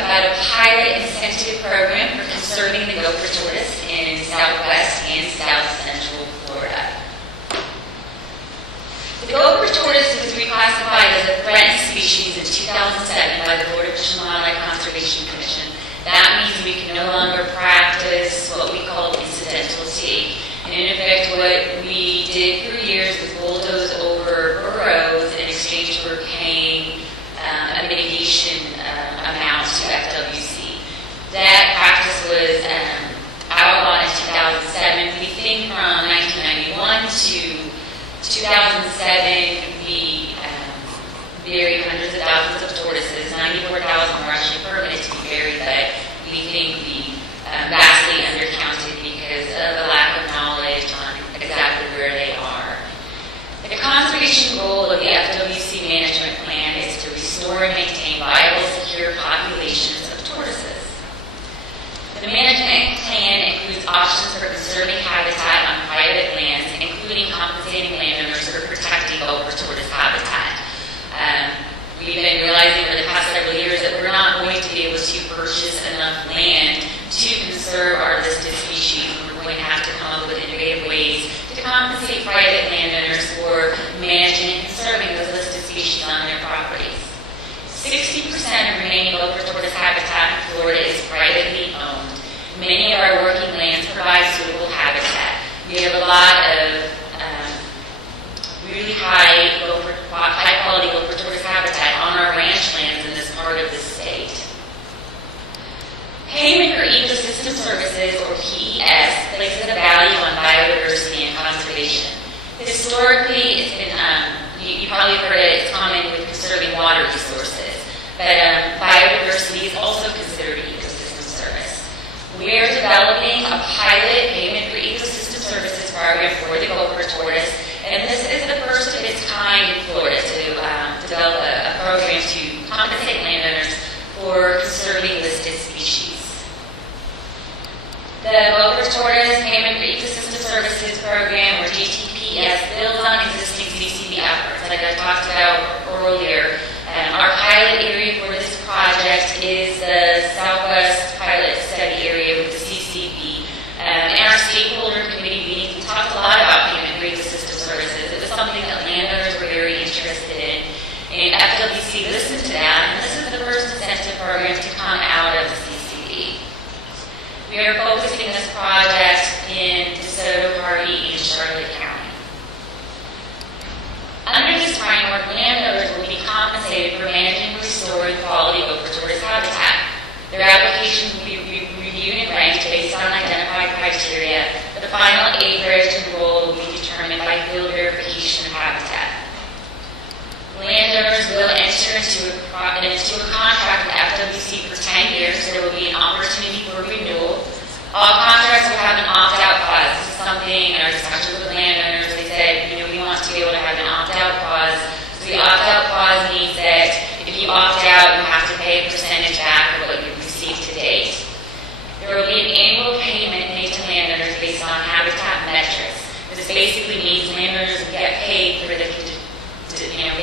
about a pilot incentive program for conserving the gopher tortoise in southwest and south central Florida. The gopher tortoise was reclassified as a threatened species in 2007 by the Florida Fish and Wildlife Conservation Commission. That means we can no longer practice what we call incidental take. And in effect, what we did for years was bulldoze over burrows in exchange for paying a mitigation amount to FWC. That practice was outlawed in 2007. We think from 1991 to 2007, we buried hundreds of thousands of tortoises. 94,000 were actually permitted to be buried, but we think we vastly undercounted because of a lack of knowledge on exactly where they are. The conservation goal of the FWC management plan is to restore and maintain viable, secure populations of tortoises. The management plan includes options for conserving habitat on private lands, including compensating landowners for protecting gopher tortoise habitat. We've been realizing over the past several years that we're not going to be able to purchase enough land to conserve our listed species. We're going to have to come up with innovative ways to compensate private landowners for managing and conserving those listed species on their properties. 60% of remaining gopher tortoise habitat in Florida is privately owned. Many of our working lands provide suitable habitat. We have a lot of really high-quality gopher tortoise habitat on our ranch lands in this part of the state. Payment for Ecosystem Services, or PES, places a value on biodiversity and conservation. Historically, it's been, you probably heard it, it's common with conserving water resources, but biodiversity is also considered an ecosystem service. We are developing a pilot payment for ecosystem services program for the gopher tortoise, and this is the first of its kind in Florida to develop a program to compensate landowners for conserving listed species. The Gopher Tortoise Payment for Ecosystem Services program, or GTPS, builds on existing CCB efforts, like I talked about earlier. Our pilot area for this project is the Southwest Pilot Study Area with the CCB. In our stakeholder committee meetings, we talked a lot about payment for ecosystem services. It was something that landowners were very interested in. And FWC listened to that, and this is the first incentive program to come out of the CCB. We are focusing this project in DeSoto, Hardy, and Charlotte County. Under this framework, landowners will be compensated for managing and restoring quality gopher tortoise habitat. Their applications will be reviewed and ranked based on identified criteria, but the final acreage and role will be determined by field verification of habitat. Landowners will enter into a contract with FWC for 10 years. There will be an opportunity for renewal. All contracts will have an opt-out clause. This is something in our discussions with landowners. They said, we want to be able to have an opt-out clause. So the opt-out clause means that if you opt out, you have to pay a percentage back of what you've received to date. There will be an annual payment made to landowners based on habitat metrics. This basically means landowners will get paid for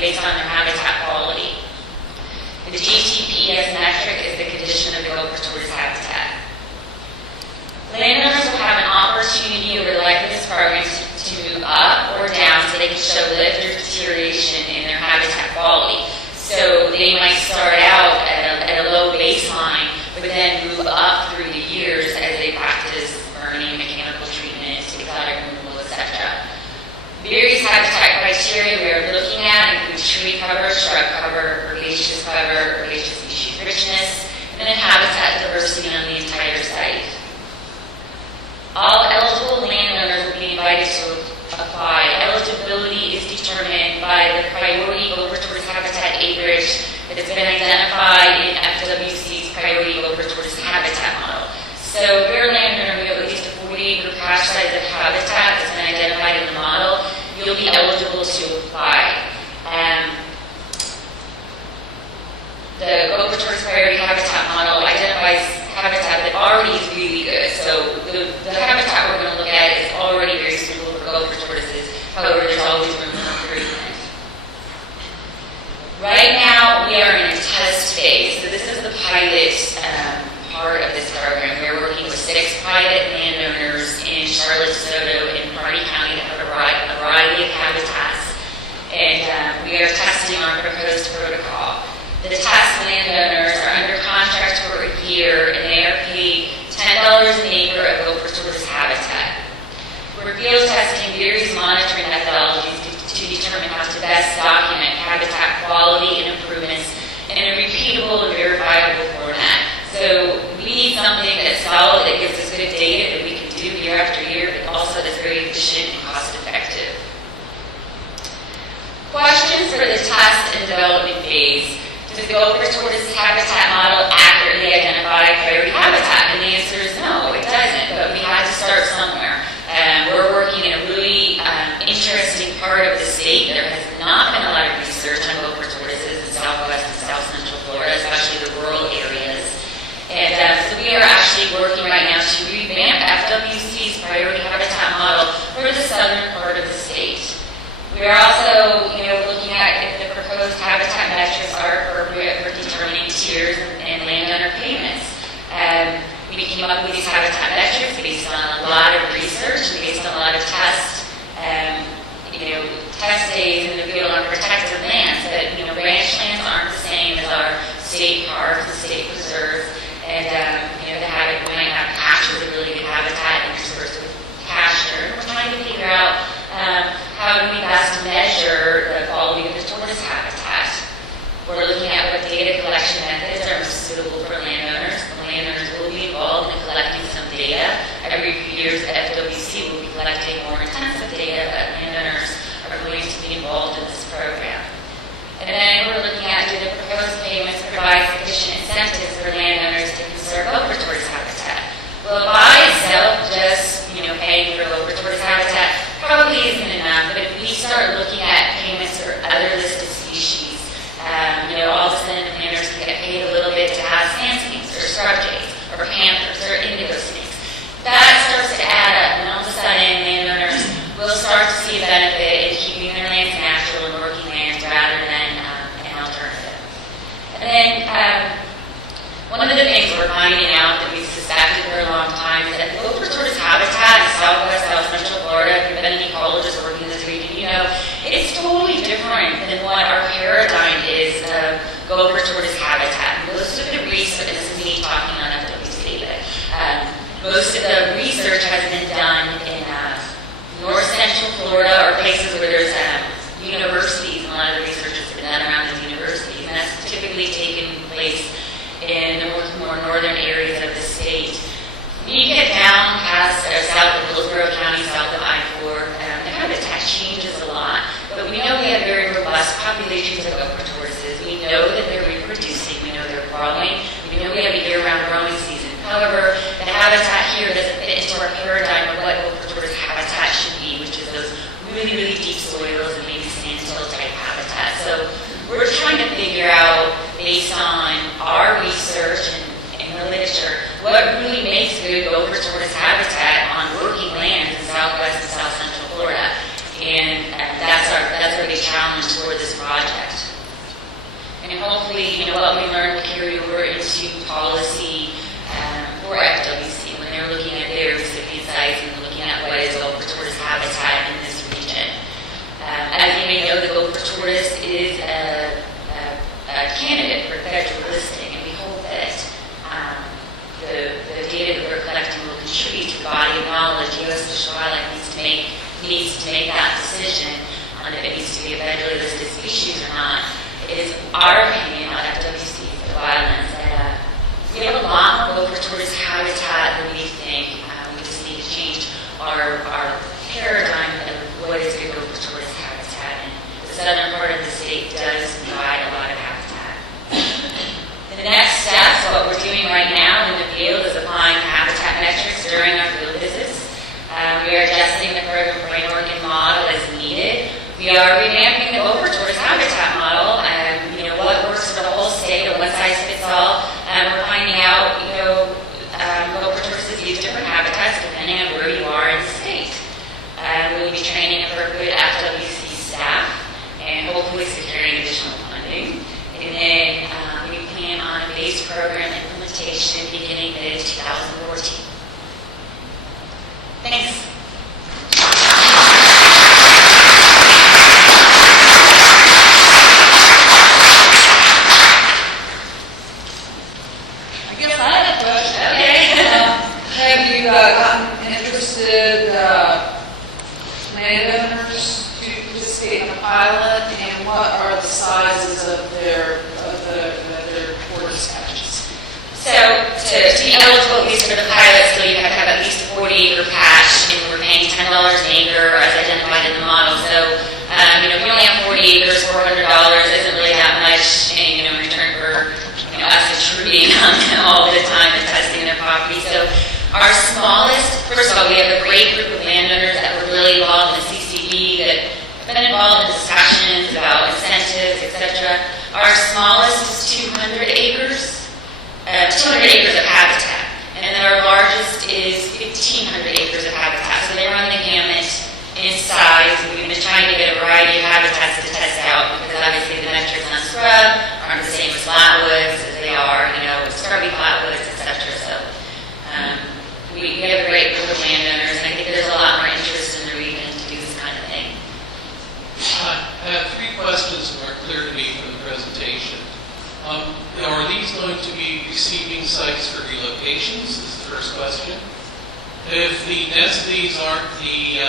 based on their habitat quality. The GTPS metric is the condition of the gopher tortoise habitat. Landowners will have an opportunity over the life of this program to move up or down so they can show lift or deterioration in their habitat quality. So they might start out at a low baseline, but then move up through the years as they practice burning, mechanical treatment, exotic removal, etc. Various habitat criteria we are looking at include tree cover, shrub cover, herbaceous species richness, and then habitat diversity on the entire site. All eligible landowners will be invited to apply. Eligibility is determined by the priority gopher tortoise habitat acreage that has been identified in FWC's priority gopher tortoise habitat model. So if you're a landowner, we have at least a 40-acre patch size of habitat that's been identified in the model, you'll be eligible to apply. The Gopher Tortoise Priority Habitat Model identifies habitat that already is really good. So the habitat we're going to look at is already very suitable for gopher tortoises. However, there's always room for improvement. Right now, we are in a test phase. So this is the pilot we are testing our proposed protocol. The test landowners are under contract for a year, and they are paid $10 an acre of Gopher Tortoise habitat. For field testing, various monitoring methodologies to determine how to best document habitat quality and improvements in a repeatable and verifiable format. So we need something that's solid, that gives us good data that we can do year after year, but also that's very efficient and cost effective. Questions for the test and development phase. Does the Gopher Tortoise habitat model accurately identify priority habitat? And the answer is no, it doesn't, but we had to start somewhere. We're working in a really interesting part of the state. There has not been a lot of research on Gopher tortoises in southwest and south central Florida, especially the rural areas. And so we are actually working right now to revamp FWC's priority habitat model for the southern part of the state. We are also, looking at if the proposed habitat metrics are appropriate for determining tiers and landowner payments. We came up with these habitat metrics based on a lot of research, based on a lot of tests, test days in the field on protected lands. But ranch lands aren't the same as our state parks and state preserves. And we might have pastures of really good habitat interspersed with pasture. And we're trying to figure out how do we best measure the quality of the tortoise habitat. We're looking at what data collection methods are most suitable for landowners. The landowners will be involved in collecting some data. Every few years, the FWC will be collecting more intensive data, but landowners are going to be involved in this program. And then we're looking at do the proposed payments provide sufficient incentives for landowners to conserve Gopher tortoise habitat. Well, by itself, just paying for Gopher tortoise habitat probably isn't enough. But if we start looking at payments for other listed species, all of a sudden planters can get paid a little bit to have sand snakes or scrub jays or panthers or indigo snakes. That starts to add up, and all of a sudden landowners will start to see a benefit in keeping their lands natural and working lands rather than an alternative. And then one of the things we're finding out that we've suspected for a long time is that Gopher tortoise habitat in southwest, south central Florida, if you've been an ecologist working in this region, it's totally different than what our paradigm is of Gopher tortoise habitat. Most of the research, this is me talking on FWC, but most of the research has been done in north central Florida or places where there's universities, and a lot of the research has been done around these universities, and that's typically taken place in the more northern areas of the state. When you get down past south of Hillsborough County, south of I-4, the habitat changes a lot. But we know we have very robust populations of Gopher tortoises. We know that they're reproducing. We know they're growing. We know we have a year-round growing season. However, the habitat here doesn't fit into our paradigm of what Gopher tortoise habitat should be, which is those really, really deep soils and maybe sandhill type habitat. So we're trying to figure out, based on our research and the literature, what really makes good Gopher tortoise habitat on working lands in southwest and south central Florida. And that's our big challenge for this project. And hopefully, what we learned will carry over into policy for FWC when they're looking at their recipient sites and looking at what is Gopher tortoise habitat in this region. As you may know, the Gopher tortoise is a candidate for federal listing, and we hope that the data that we're collecting will contribute to the body of knowledge U.S. Fish and Wildlife needs to make that decision on if it needs to be a federally listed species or not. It is our opinion on FWC for the wildlands that we have a lot more Gopher tortoise habitat than we think. We just need to change our paradigm of what is good Gopher tortoise habitat. And the southern part of the state does provide a lot of habitat. The next step, what we're doing right now in the field, is applying habitat metrics during our field visits. We are adjusting the program framework and model as needed. We are revamping the Gopher tortoise habitat model, what works for the whole state, or one size fits all. We're finding out, Gopher tortoises use different habitats depending on where you are in the state. We'll be training appropriate FWC staff and hopefully securing additional funding. And then we plan on a phased program implementation beginning mid-2014. Thanks. and what are the sizes of their tortoise patches? So to be eligible, at least for the pilot, so you have to have at least a 40-acre patch, and we're paying $10 an acre as identified in the model. So, if you only have 40 acres, $400 isn't really that much, in return for us intruding on them all the time and testing their property. So our smallest, first of all, we have a great group of landowners that were really involved in CCB that have been involved in discussions about incentives, etc. Our smallest is 200 acres. 200 acres of habitat, and then our largest is 1,500 acres of habitat. So they run the gamut in size. We've been trying to get a variety of habitats to test out because obviously the metrics on scrub aren't the same as flatwoods as they are, scrubby flatwoods, etc. So we have a great group of landowners, and I think there's a lot more interest in the region to do this kind of thing. I have 3 questions that are clear to me from the presentation. Are these going to be receiving sites for relocations? Is the first question. If the densities aren't the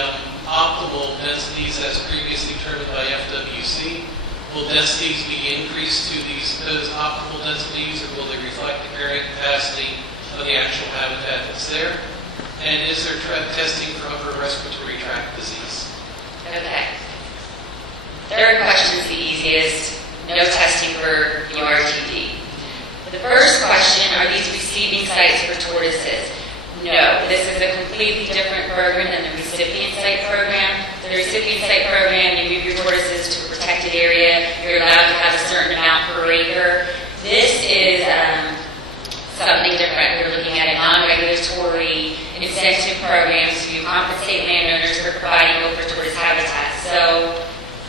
optimal densities as previously determined by FWC, will densities be increased to those optimal densities, or will they reflect the carrying capacity of the actual habitat that's there? And is there testing for upper respiratory tract disease? Okay. Third question is the easiest. No testing for the RTD. The first question, are these receiving sites for tortoises? No, this is a completely different program than the recipient site program. The recipient site program, you move your tortoises to a protected area. You're allowed to have a certain amount per acre. This is something different. We're looking at a non-regulatory incentive program to compensate landowners for providing gopher tortoise habitat. So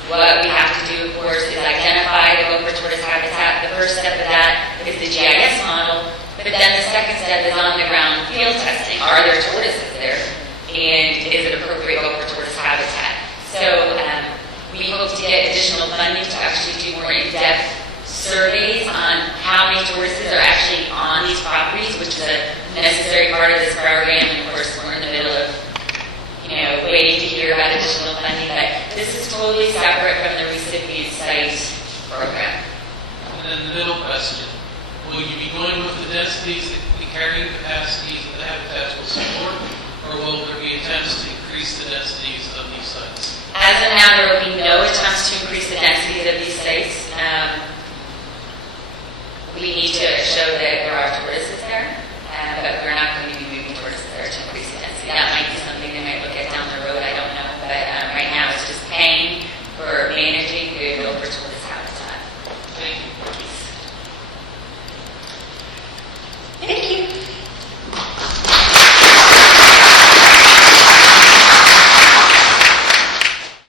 what we have to do, of course, is identify the gopher tortoise habitat. The first step of that is the GIS model, but then the second step is on-the-ground field testing. Are there tortoises there? And is it appropriate gopher tortoise habitat? So we hope to get additional funding to actually do more in-depth surveys on how many tortoises are actually on these properties, which is a necessary part of this program. And of course, we're in the middle of waiting to hear about additional funding, but this is totally separate from the recipient site program. And then the middle question, will you be going with the densities that the carrying capacities of the habitats will support, or will there be attempts to increase the densities of these sites? As of now, there will be